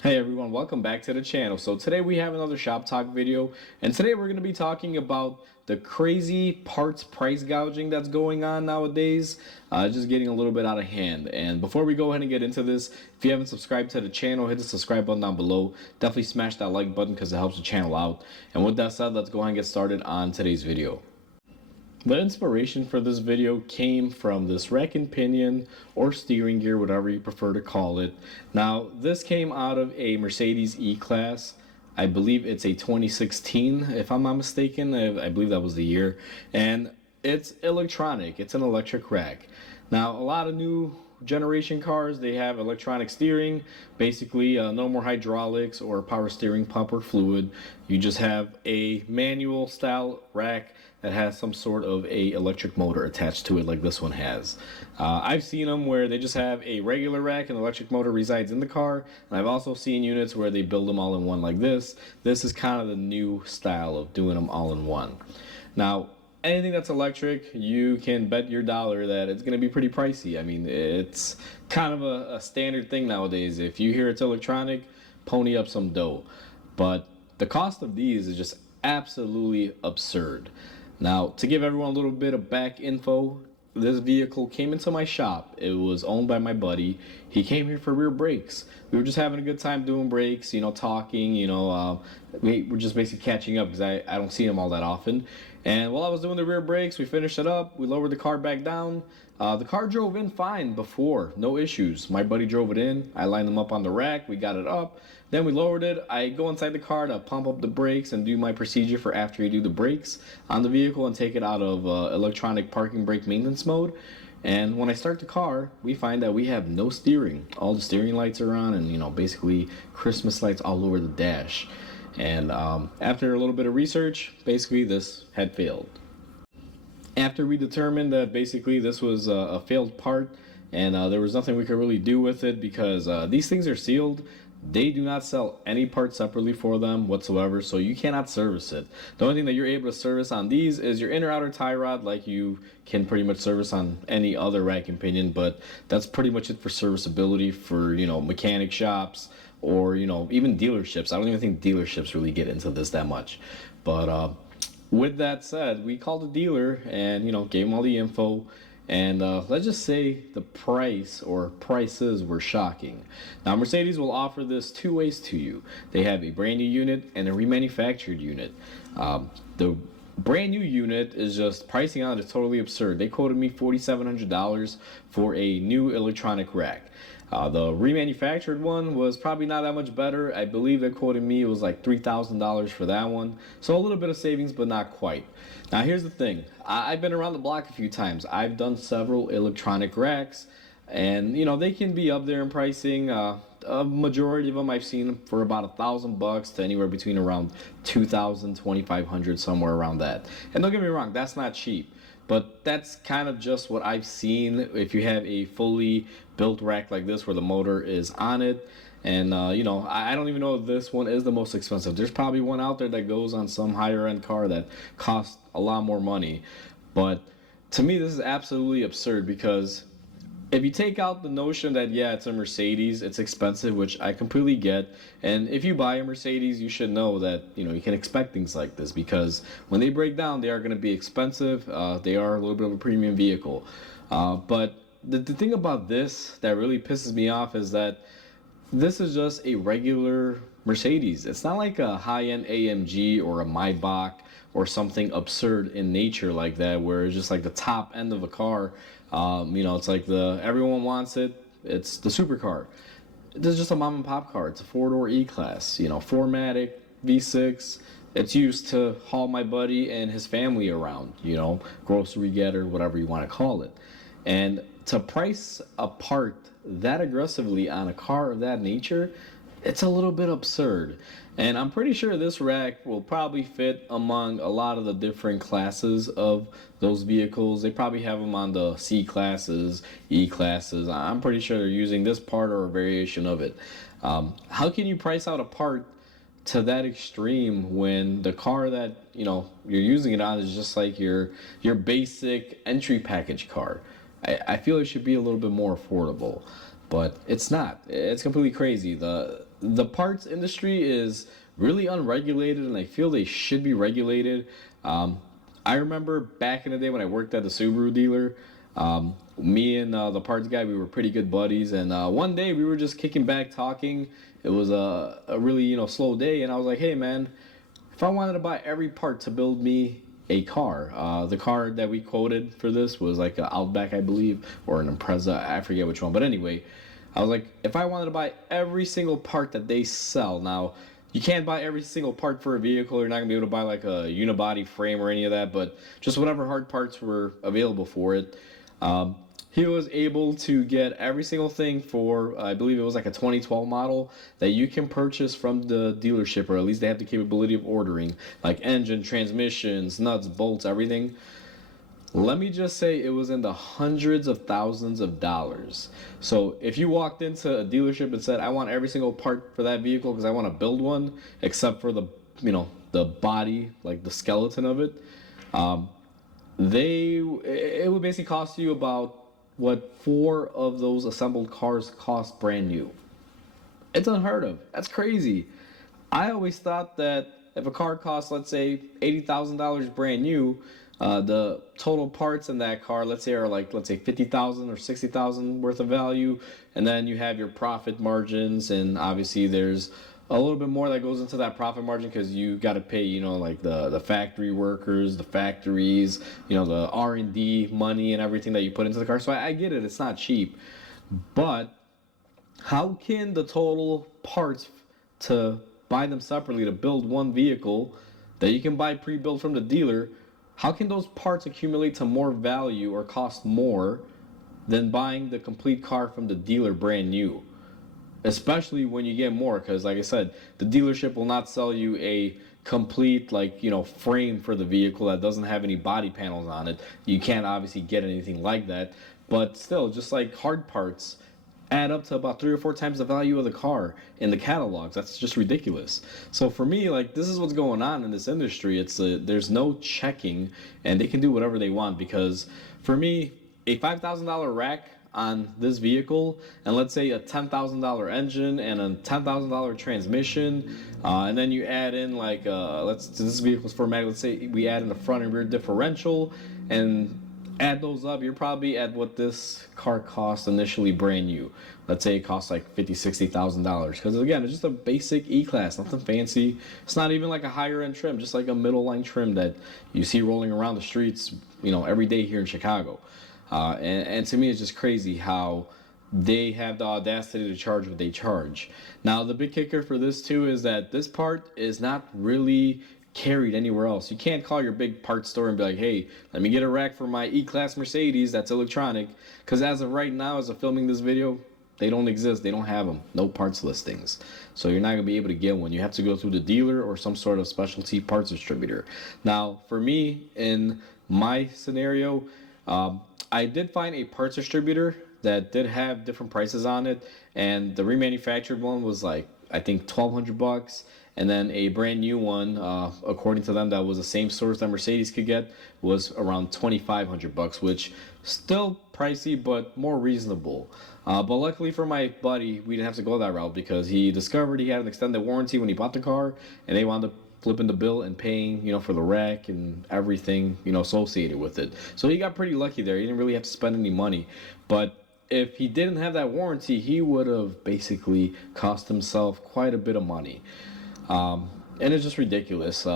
Hey everyone, welcome back to the channel. So today we have another shop talk video, and today we're going to be talking about the crazy parts price gouging that's going on nowadays. Just getting a little bit out of hand. And before we go ahead and get into this, if you haven't subscribed to the channel, hit the subscribe button down below. Definitely smash that like button because it helps the channel out. And with that said, let's go ahead and get started on today's video. The inspiration for this video came from this rack and pinion or steering gear, whatever you prefer to call it. Now, this came out of a Mercedes E-Class. I believe it's a 2016, if I'm not mistaken. I believe that was the year. And it's electronic. It's an electric rack. Now, a lot of new generation cars, they have electronic steering. Basically, no more hydraulics or power steering pump or fluid. You just have a manual style rack that has some sort of a electric motor attached to it, like this one has. I've seen them where they just have a regular rack and the electric motor resides in the car, and I've also seen units where they build them all in one like this. This is kind of the new style of doing them all in one. Now, anything that's electric, you can bet your dollar that it's going to be pretty pricey. I mean, it's kind of a standard thing nowadays. If you hear it's electronic, pony up some dough. But the cost of these is just absolutely absurd. Now, to give everyone a little bit of back info, this vehicle came into my shop. It was owned by my buddy. He came here for rear brakes. We were just having a good time doing brakes, talking, we're just basically catching up because I don't see him all that often. And while I was doing the rear brakes, we finished it up. We lowered the car back down. The car drove in fine before, no issues. My buddy drove it in. I lined them up on the rack. We got it up. Then we lowered it. I go inside the car to pump up the brakes and do my procedure for after you do the brakes on the vehicle and take it out of electronic parking brake maintenance mode. And when I start the car, we find that we have no steering. All the steering lights are on and, basically Christmas lights all over the dash. And after a little bit of research, basically this had failed. After we determined that basically this was a failed part and there was nothing we could really do with it because these things are sealed. They do not sell any parts separately for them whatsoever, so you cannot service it. The only thing that you're able to service on these is your inner outer tie rod, like you can pretty much service on any other rack and pinion, but that's pretty much it for serviceability for, mechanic shops or, even dealerships. I don't even think dealerships really get into this that much. But with that said, we called the dealer and, gave him all the info. And let's just say the price or prices were shocking. Now, Mercedes will offer this two ways to you. They have a brand new unit and a remanufactured unit. The brand new unit is just pricing on it is totally absurd. They quoted me $4,700 for a new electronic rack. The remanufactured one was probably not that much better. I believe they quoted me, it was like $3,000 for that one. So a little bit of savings, but not quite. Now here's the thing. I've been around the block a few times. I've done several electronic racks, and they can be up there in pricing. A majority of them I've seen for about $1,000 to anywhere between around 2,000, 2,500, somewhere around that. And don't get me wrong, that's not cheap. But that's kind of just what I've seen if you have a fully built rack like this where the motor is on it. And, I don't even know if this one is the most expensive. There's probably one out there that goes on some higher end car that costs a lot more money. But to me, this is absolutely absurd because if you take out the notion that, yeah, it's a Mercedes, it's expensive, which I completely get. And if you buy a Mercedes, you should know that, you can expect things like this because when they break down, they are going to be expensive. They are a little bit of a premium vehicle. But the thing about this that really pisses me off is that this is just a regular Mercedes. It's not like a high-end AMG or a Maybach or something absurd in nature like that, where it's just like the top end of a car. It's like everyone wants it. It's the supercar. This is just a mom and pop car. It's a four-door E-Class. 4MATIC V6. It's used to haul my buddy and his family around. Grocery getter, whatever you want to call it. And to price a part that aggressively on a car of that nature, it's a little bit absurd. And I'm pretty sure this rack will probably fit among a lot of the different classes of those vehicles. They probably have them on the C classes, E classes. I'm pretty sure they're using this part or a variation of it. How can you price out a part to that extreme when the car that you're using it on is just like your basic entry package car? I feel it should be a little bit more affordable, but it's not. It's completely crazy. the parts industry is really unregulated, and I feel they should be regulated. Um, I remember back in the day when I worked at the Subaru dealer, me and the parts guy, we were pretty good buddies, and one day we were just kicking back talking. It was a really slow day, and I was like, hey man, if I wanted to buy every part to build me a car, the car that we quoted for this was like an Outback, I believe, or an Impreza, I forget which one. But anyway, I was like, if I wanted to buy every single part that they sell, now you can't buy every single part for a vehicle. You're not gonna be able to buy like a unibody frame or any of that, but just whatever hard parts were available for it. Um, he was able to get every single thing for, I believe it was like a 2012 model that you can purchase from the dealership, or at least they have the capability of ordering, like engine, transmissions, nuts, bolts, everything. Let me just say it was in the hundreds of thousands of dollars. So if you walked into a dealership and said, I want every single part for that vehicle because I want to build one, except for the body, like the skeleton of it, um, it would basically cost you about what four of those assembled cars cost brand new. It's unheard of. That's crazy. I always thought that if a car costs, let's say, $80,000 brand new, the total parts in that car, let's say, are like, let's say, 50,000 or 60,000 worth of value, and then you have your profit margins, and obviously there's a little bit more that goes into that profit margin because you got to pay, like the factory workers, the factories, the R&D money and everything that you put into the car. So I get it; it's not cheap, but how can the total parts to buy them separately to build one vehicle that you can buy pre-built from the dealer, how can those parts accumulate to more value or cost more than buying the complete car from the dealer brand new? Especially when you get more, because like I said, the dealership will not sell you a complete frame for the vehicle that doesn't have any body panels on it. You can't obviously get anything like that, but still, just like hard parts add up to about 3 or 4 times the value of the car in the catalogs. That's just ridiculous. So for me, like, this is what's going on in this industry. There's no checking, and they can do whatever they want. Because for me, a $5,000 rack on this vehicle, and let's say a $10,000 engine and a $10,000 transmission, and then you add in like this vehicle's formatted. Let's say we add in the front and rear differential, and add those up, you're probably at what this car cost initially brand new. Let's say it costs like $50,000, $60,000. Because again, it's just a basic E-Class, nothing fancy. It's not even like a higher end trim, just like a middle line trim that you see rolling around the streets, every day here in Chicago. And to me, it's just crazy how they have the audacity to charge what they charge. Now, the big kicker for this too is that this part is not really carried anywhere else. You can't call your big parts store and be like, hey, let me get a rack for my E-Class Mercedes that's electronic. Because as of right now, as of filming this video, they don't exist. They don't have them. No parts listings. So you're not going to be able to get one. You have to go through the dealer or some sort of specialty parts distributor. Now, for me, in my scenario, I did find a parts distributor that did have different prices on it, and the remanufactured one was like, I think, $1,200, and then a brand new one, according to them, that was the same source that Mercedes could get, was around $2,500, which still pricey but more reasonable. But luckily for my buddy, we didn't have to go that route because he discovered he had an extended warranty when he bought the car, and they wound up flipping the bill and paying, for the rack and everything, associated with it. So he got pretty lucky there. He didn't really have to spend any money. But if he didn't have that warranty, he would have basically cost himself quite a bit of money. And it's just ridiculous.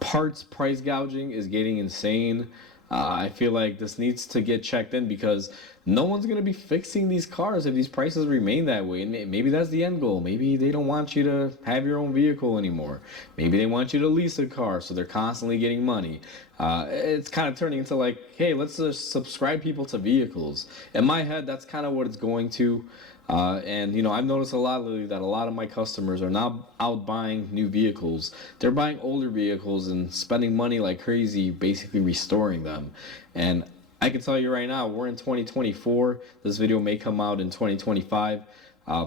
Parts price gouging is getting insane. I feel like this needs to get checked in because no one's going to be fixing these cars if these prices remain that way. And maybe that's the end goal. Maybe they don't want you to have your own vehicle anymore. Maybe they want you to lease a car, so they're constantly getting money. It's kind of turning into like, hey, let's just subscribe people to vehicles. In my head, that's kind of what it's going to. And I've noticed a lot lately that a lot of my customers are not out buying new vehicles. They're buying older vehicles and spending money like crazy, basically restoring them. And I can tell you right now, we're in 2024. This video may come out in 2025.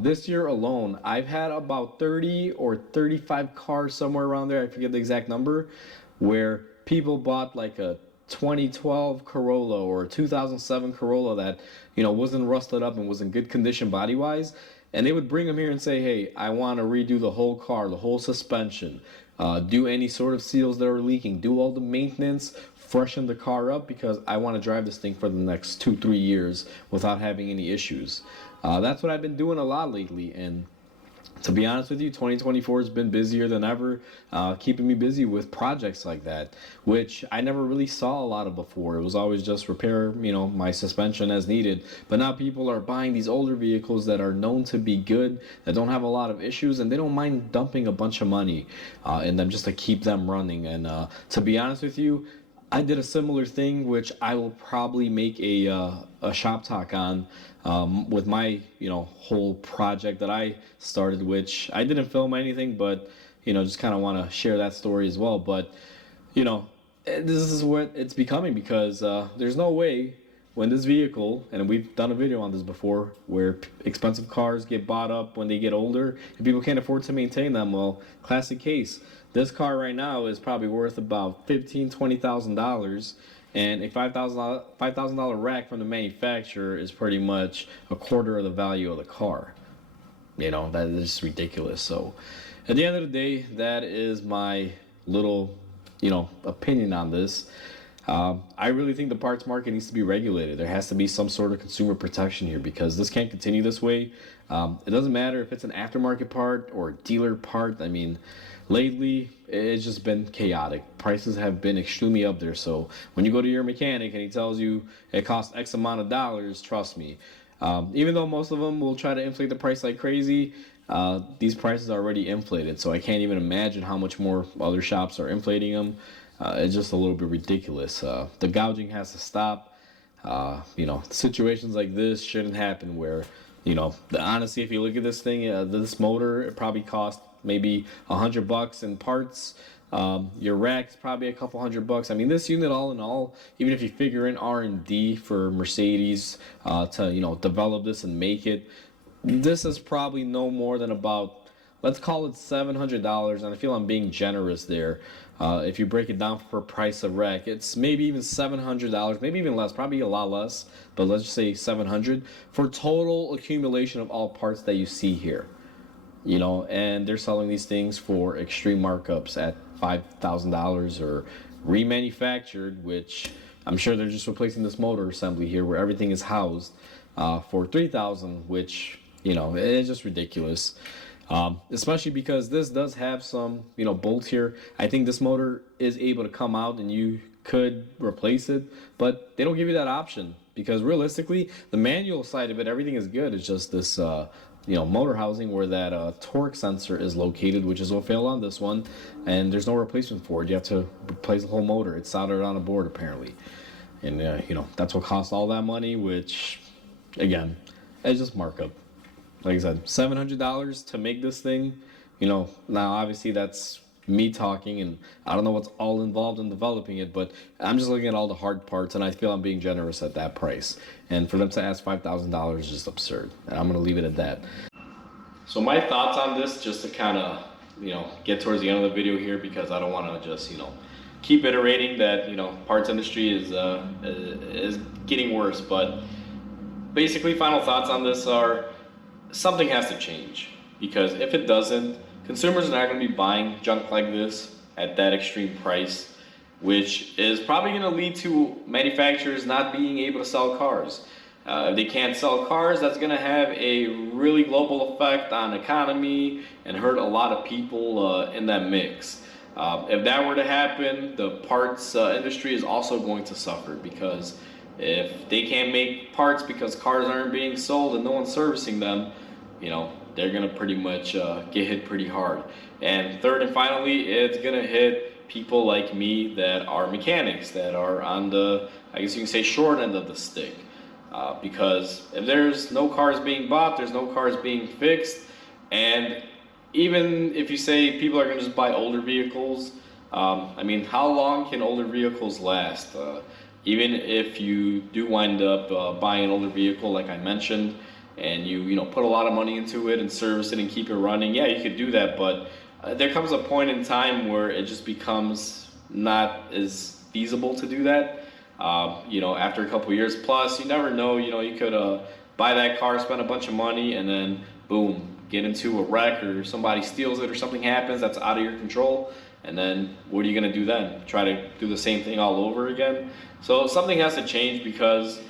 This year alone, I've had about 30 or 35 cars somewhere around there. I forget the exact number, where people bought like a 2012 Corolla or a 2007 Corolla that wasn't rusted up and was in good condition body wise, and they would bring them here and say, hey, I want to redo the whole car, the whole suspension, do any sort of seals that are leaking, do all the maintenance, freshen the car up because I want to drive this thing for the next 2-3 years without having any issues. That's what I've been doing a lot lately, and to be honest with you, 2024 has been busier than ever, keeping me busy with projects like that, which I never really saw a lot of before. It was always just repair, my suspension as needed. But now people are buying these older vehicles that are known to be good, that don't have a lot of issues, and they don't mind dumping a bunch of money in them just to keep them running. And to be honest with you, I did a similar thing, which I will probably make a shop talk on with my whole project that I started, which I didn't film anything, but just kind of want to share that story as well. But you know this is what it's becoming because there's no way when this vehicle, and we've done a video on this before, where expensive cars get bought up when they get older and people can't afford to maintain them. Well, classic case. This car right now is probably worth about $20,000, and a $5,000 rack from the manufacturer is pretty much a quarter of the value of the car. That is just ridiculous. So, at the end of the day, that is my little, opinion on this. I really think the parts market needs to be regulated. There has to be some sort of consumer protection here because this can't continue this way. It doesn't matter if it's an aftermarket part or a dealer part. I mean, lately it's just been chaotic. Prices have been extremely up there. So when you go to your mechanic and he tells you it costs X amount of dollars, trust me. Even though most of them will try to inflate the price like crazy, these prices are already inflated. So I can't even imagine how much more other shops are inflating them. It's just a little bit ridiculous. The gouging has to stop. Situations like this shouldn't happen where, honestly, if you look at this thing, this motor, it probably cost maybe $100 in parts. Your rack's probably a couple $100. I mean, this unit, all in all, even if you figure in R&D for Mercedes to develop this and make it, this is probably no more than about, let's call it $700, and I feel I'm being generous there. If you break it down for price of rack, it's maybe even $700, maybe even less, probably a lot less, but let's just say 700 for total accumulation of all parts that you see here. And they're selling these things for extreme markups at $5,000 or remanufactured, which I'm sure they're just replacing this motor assembly here where everything is housed for $3,000, which it's just ridiculous. Especially because this does have some bolts here. I think this motor is able to come out and you could replace it, but they don't give you that option because realistically the manual side of it, everything is good. It's just this motor housing where that torque sensor is located, which is what failed on this one, and there's no replacement for it. You have to replace the whole motor. It's soldered on a board apparently, and that's what costs all that money, which again, it's just markup. Like I said, $700 to make this thing. Now obviously that's me talking, and I don't know what's all involved in developing it, but I'm just looking at all the hard parts, and I feel I'm being generous at that price. And for them to ask $5,000 is just absurd. And I'm gonna leave it at that. So my thoughts on this, just to kind of get towards the end of the video here, because I don't want to just keep iterating that parts industry is getting worse. But basically, final thoughts on this are, something has to change, because if it doesn't, consumers are not going to be buying junk like this at that extreme price, which is probably going to lead to manufacturers not being able to sell cars. If they can't sell cars, that's going to have a really global effect on economy and hurt a lot of people in that mix. If that were to happen, the parts industry is also going to suffer, because if they can't make parts because cars aren't being sold and no one's servicing them, they're gonna pretty much get hit pretty hard. And third and finally, it's gonna hit people like me that are mechanics, that are on the, I guess you can say, short end of the stick. Because if there's no cars being bought, there's no cars being fixed. And even if you say people are gonna just buy older vehicles, I mean, how long can older vehicles last? Even if you do wind up buying an older vehicle, like I mentioned, and you put a lot of money into it and service it and keep it running, yeah, you could do that, but there comes a point in time where it just becomes not as feasible to do that. After a couple years, plus you never know, you could buy that car, spend a bunch of money, and then boom, get into a wreck or somebody steals it or something happens that's out of your control. And then what are you going to do then? Try to do the same thing all over again? So something has to change, because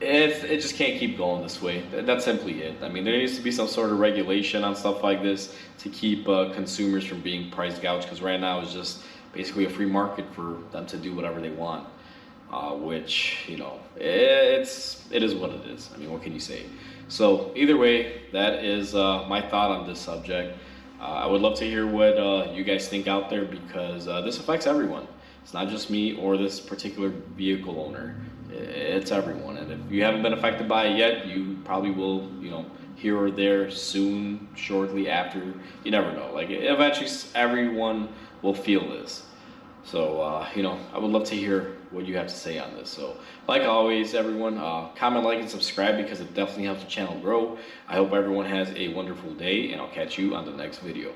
it just can't keep going this way. That's simply it. I mean, there needs to be some sort of regulation on stuff like this to keep consumers from being price gouged, because right now it's just basically a free market for them to do whatever they want. Which, you know, it is what it is. I mean, what can you say? So either way, that is my thought on this subject. I would love to hear what you guys think out there, because this affects everyone. It's not just me or this particular vehicle owner. It's everyone. And if you haven't been affected by it yet, you probably will, you know, here or there soon, shortly after. You never know. Like, eventually everyone will feel this. So, you know, I would love to hear what you have to say on this. So, like always, everyone, comment, like, and subscribe, because it definitely helps the channel grow. I hope everyone has a wonderful day, and I'll catch you on the next video.